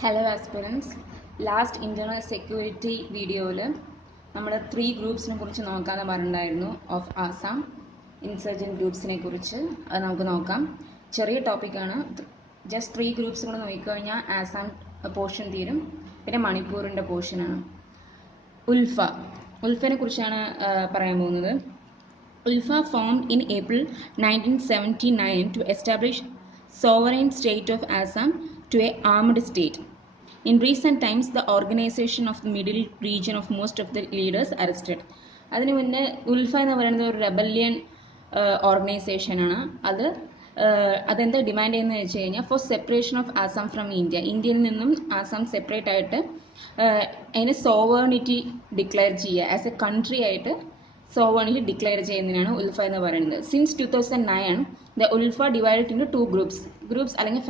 Hello aspirants. Last internal security വീഡിയോയിൽ നമ്മൾ 3 ഗ്രൂപ്പ്സിനെ കുറിച്ച് നോക്കാമെന്ന് പറഞ്ഞിട്ടുണ്ടായിരുന്നു ഓഫ് ആസാം ഇൻസർജൻറ്റ് ഗ്രൂപ്പ്സിനെ കുറിച്ച്. അത് നമുക്ക് നോക്കാം. ചെറിയ ടോപ്പിക്കാണ്. ജസ്റ്റ് 3 ഗ്രൂപ്പ്സ് കൂടെ നോക്കിക്കഴിഞ്ഞാൽ ആസാം പോർഷൻ തീരും. പിന്നെ മണിപ്പൂരിൻ്റെ പോർഷനാണ്. ഉൽഫനെ കുറിച്ചാണ് പറയാൻ പോകുന്നത്. Ulfa formed in April 1979 to establish sovereign state of Assam to a armed state. In recent times, the organization of the middle region of most of the leaders arrested. അതിന് മുന്നേ ഉൽഫ എന്ന് പറയുന്നത് ഒരു റെബല്യൻ ഓർഗനൈസേഷനാണ്. അതെന്താ demand ചെയ്യുന്നത് വെച്ച് കഴിഞ്ഞാൽ for separation of Assam from ഇന്ത്യയിൽ നിന്നും ആസാം സെപ്പറേറ്റ് ആയിട്ട് അതിന് സോവേണിറ്റി ഡിക്ലെയർ ചെയ്യുക ആസ് എ കൺട്രി ആയിട്ട് സോവേണിറ്റി ഡിക്ലെയർ ചെയ്യുന്നതിനാണ് ഉൽഫ എന്ന് പറയുന്നത്. Since 2009 the ULFA divided in 2 groups അല്ലെങ്കിൽ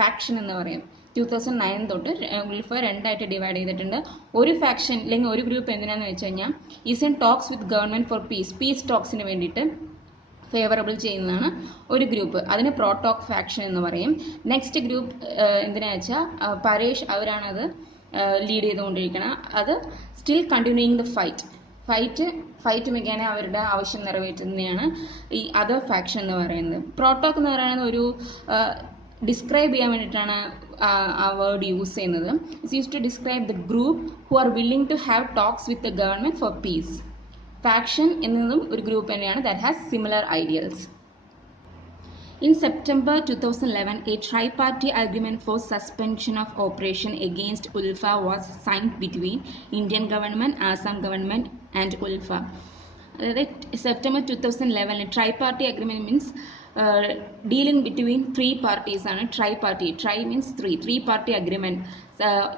ഫാക്ഷൻ എന്ന് പറയും. 2009 തൊട്ട് ഉൽഫ രണ്ടായിട്ട് ഡിവൈഡ് ചെയ്തിട്ടുണ്ട്. ഒരു ഫാക്ഷൻ അല്ലെങ്കിൽ ഒരു ഗ്രൂപ്പ് എന്തിനാന്ന് വെച്ച് കഴിഞ്ഞാൽ is in talks with government for peace ടോക്സിന് വേണ്ടിയിട്ട് ഫേവറബിൾ ചെയ്യുന്നതാണ് ഒരു ഗ്രൂപ്പ്. അതിന് പ്രോടോക് ഫാക്ഷൻ എന്ന് പറയും. നെക്സ്റ്റ് ഗ്രൂപ്പ് എന്തിനാ വെച്ചാൽ പരേഷ് അവരാണത് ലീഡ് ചെയ്തുകൊണ്ടിരിക്കണം. അത് സ്റ്റിൽ കണ്ടിന്യൂയിങ് ദ ഫൈറ്റ് മുഖേന അവരുടെ ആവശ്യം നിറവേറ്റുന്നതാണ് ഈ അതർ ഫാക്ഷൻ എന്ന് പറയുന്നത്. പ്രോട്ടോക് എന്ന് പറയുന്നത് ഒരു ഡിസ്ക്രൈബ് ചെയ്യാൻ വേണ്ടിയിട്ടാണ് ആ വേർഡ് യൂസ് ചെയ്യുന്നത്. It's use to describe the group who are willing to have talks with the government for peace. Faction എന്നതും ഒരു ഗ്രൂപ്പ് തന്നെയാണ് that has similar ideals. In September 2011, a tri-party agreement for suspension of operation against Ulfa was signed between Indian government, Assam government and Ulfa. September 2011, a tri-party agreement means dealing between 3 parties ആണ് tri-party. Tri means 3 party agreement.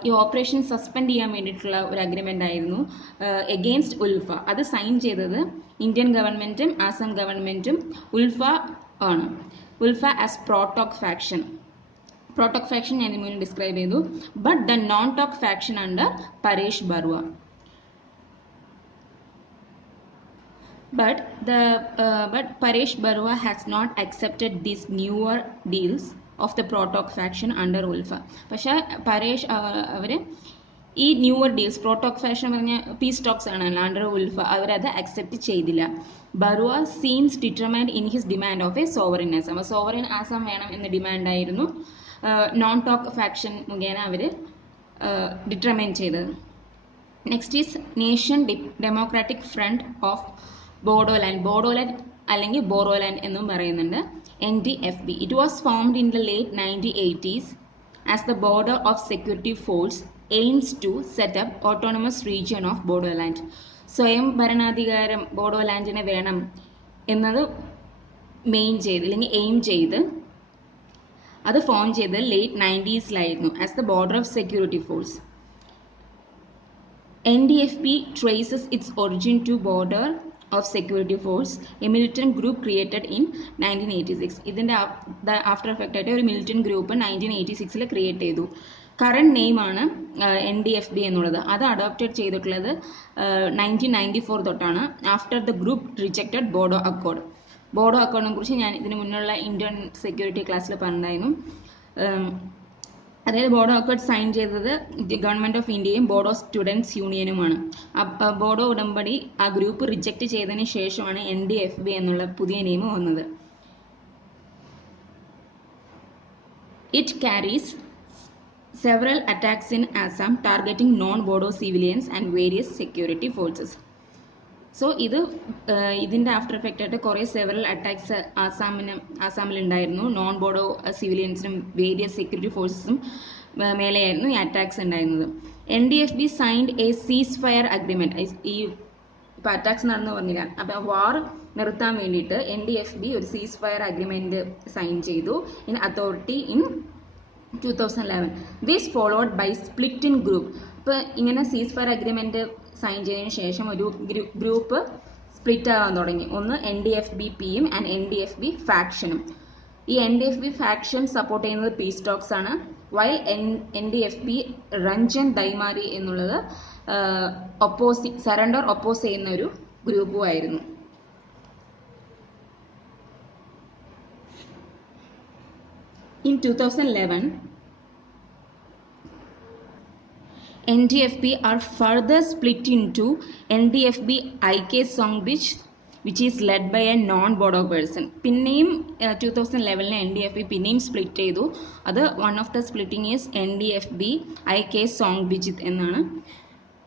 ഈ operation suspend ചെയ്യാൻ വേണ്ടിയിട്ടുള്ള ഒരു agreement ആയിരുന്നു against Ulfa. അത് sign ചെയ്തത് Indian ഗവൺമെൻറ്റും ആസാം ഗവൺമെൻറ്റും ഉൽഫ ആണ്. ഉൽഫ ആസ് പ്രോടോക് ഫാക്ഷൻ ഞാൻ മുന്നേ ഡിസ്ക്രൈബ് ചെയ്തു. But the non talk faction under Paresh Barua. But Paresh Barua has not accepted these newer deals of the Protok faction under Ulfa. പക്ഷേ പരേഷ് അവർ ഈ ന്യൂവർ ഡീൽസ് പ്രോട്ടോക് ഫാക്ഷൻ പറഞ്ഞ പീസ് ടോക്സ് ആണല്ലോ under ULFA, അവരത് accept ചെയ്തില്ല. Baruah seems determined in his demand of a sovereign Assam. Sovereign Assam വേണം എന്ന ഡിമാൻഡായിരുന്നു നോൺ ടോക്ക് ഫാക്ഷൻ മുഖേന അവർ ഡിറ്റർമൈൻ ചെയ്തത്. Next is nation democratic front of Bodoland അല്ലെങ്കിൽ ബോറോലാൻഡ് എന്നും പറയുന്നുണ്ട്. NDFB. It was formed in the late 1980s as the border of security force aims to set up autonomous region of Bodoland. സ്വയം ഭരണാധികാരം ബോഡോലാൻഡിനെ വേണം എന്നത് aim ചെയ്ത് അത് ഫോം ചെയ്ത് late 90s as the border of security force. NDFB traces its origin to border of security force, a militant group created in 1986. ഇതിൻ്റെ after effect ആയിട്ട് ഒരു militant group 1986 create ചെയ്തു. കറണ്ട് നെയിമാണ് NDFB എന്നുള്ളത്. അത് അഡോപ്റ്റഡ് ചെയ്തിട്ടുള്ളത് 1994 തൊട്ടാണ്. After the group rejected Bodo അക്കോർഡിനെ കുറിച്ച് ഞാൻ ഇതിന് മുന്നുള്ള ഇന്ത്യൻ സെക്യൂരിറ്റി ക്ലാസ്സിൽ പറഞ്ഞിരുന്നു. അതായത് ബോഡോ അക്കോർഡ് സൈൻ ചെയ്തത് ഗവൺമെൻറ് ഓഫ് ഇന്ത്യയും ബോഡോ സ്റ്റുഡൻസ് യൂണിയനുമാണ്. ബോഡോ ഉടമ്പടി ആ ഗ്രൂപ്പ് റിജക്റ്റ് ചെയ്തതിന് ശേഷമാണ് NDFB എന്നുള്ള പുതിയ നെയിം വന്നത്. It carries several attacks in Assam targeting non Bodo civilians and various security forces. So ഇതിൻ്റെ ആഫ്റ്റർ എഫക്റ്റ് ആയിട്ട് കുറേ സെവറൽ അറ്റാക്സ് ആസാമിലുണ്ടായിരുന്നു. നോൺ ബോഡോ സിവിലിയൻസിനും വേരിയസ് സെക്യൂരിറ്റി ഫോഴ്സസും മേലെയായിരുന്നു ഈ അറ്റാക്സ് ഉണ്ടായിരുന്നത്. NDFB signed a ceasefire agreement. ഈ ഇപ്പോൾ അറ്റാക്സ് നടന്നു പറഞ്ഞില്ല, അപ്പോൾ വാർ നിർത്താൻ വേണ്ടിയിട്ട് NDFB ഒരു സീസ് ഫയർ അഗ്രിമെൻറ്റ് സൈൻ ചെയ്തു in authority in 2011. This followed by split in group. ഇപ്പോൾ ഇങ്ങനെ സീസ് ഫയർ അഗ്രിമെൻറ്റ് സൈൻ ചെയ്തതിന് ശേഷം ഒരു ഗ്രൂപ്പ് സ്പ്ലിറ്റ് ആകാൻ തുടങ്ങി. ഒന്ന് NDFB-Pയും ആൻഡ് NDFB ഫാക്ഷനും. ഈ NDFB ഫാക്ഷൻ സപ്പോർട്ട് ചെയ്യുന്നത് പീസ് ടോക്സ് ആണ്. വൈൽ NDFB രഞ്ജൻ ദൈമാരി എന്നുള്ളത് സറണ്ടർ ഒപ്പോസ് ചെയ്യുന്ന ഒരു ഗ്രൂപ്പും ആയിരുന്നു. In 2011, NDFB are further split into NDFB IK Song Beach, which is led by a non-Bodo person. പിന്നെയും 2011 NDFB പിന്നെയും സ്പ്ലിറ്റ് ചെയ്തു. അത് one of the splitting is NDFB IK Song Beach എന്നാണ്.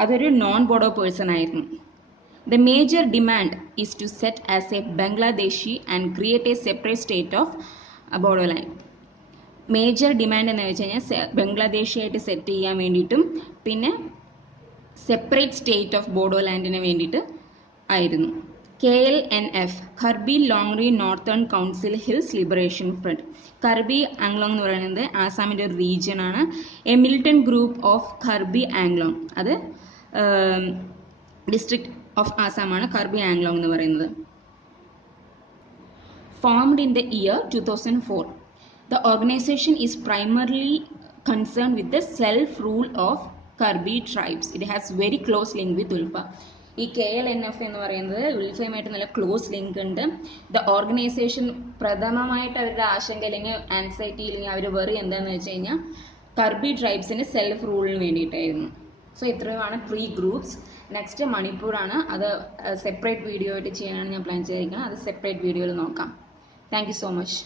അതൊരു നോൺ ബോഡോ പേഴ്സൺ ആയിരുന്നു. The major demand is to set as a Bangladeshi and create a separate state of Bodoland. Major demand എന്ന് വെച്ച് കഴിഞ്ഞാൽ ബംഗ്ലാദേശി ആയിട്ട് സെറ്റ് ചെയ്യാൻ വേണ്ടിയിട്ടും പിന്നെ സെപ്പറേറ്റ് സ്റ്റേറ്റ് ഓഫ് ബോഡോലാൻഡിന് വേണ്ടിയിട്ട് ആയിരുന്നു. KLNF Karbi Longri northern council hills liberation front. Karbi Anglong എന്ന് പറയുന്നത് ആസാമിൻ്റെ ഒരു റീജിയൻ ആണ്. A militant group of Karbi Anglong, അത് ഡിസ്ട്രിക്ട് ഓഫ് ആസാമാണ് കർബി ആംഗ്ലോങ് എന്ന് പറയുന്നത്. Formed in the year 2004. The organization is primarily concerned with the self-rule of Karbi tribes. It has very close link with ULFA. ഈ KLNF എന്ന് പറയുന്നത് ഉൽഫയുമായിട്ട് നല്ല ക്ലോസ് ലിങ്ക് ഉണ്ട്. The organisation പ്രഥമമായിട്ട് അവരുടെ ആശങ്ക അല്ലെങ്കിൽ ആൻസൈറ്റി അല്ലെങ്കിൽ അവർ വെറി എന്താണെന്ന് വെച്ച് കഴിഞ്ഞാൽ കർബി ട്രൈബ്സിന് സെൽഫ് റൂളിന് വേണ്ടിയിട്ടായിരുന്നു. സോ ഇത്രയുമാണ് 3 ഗ്രൂപ്പ്സ്. നെക്സ്റ്റ് മണിപ്പൂറാണ്. അത് സെപ്പറേറ്റ് വീഡിയോ ആയിട്ട് ചെയ്യാനാണ് ഞാൻ പ്ലാൻ ചെയ്തിരിക്കുന്നത്. അത് സെപ്പറേറ്റ് വീഡിയോയിൽ നോക്കാം. Thank you so much.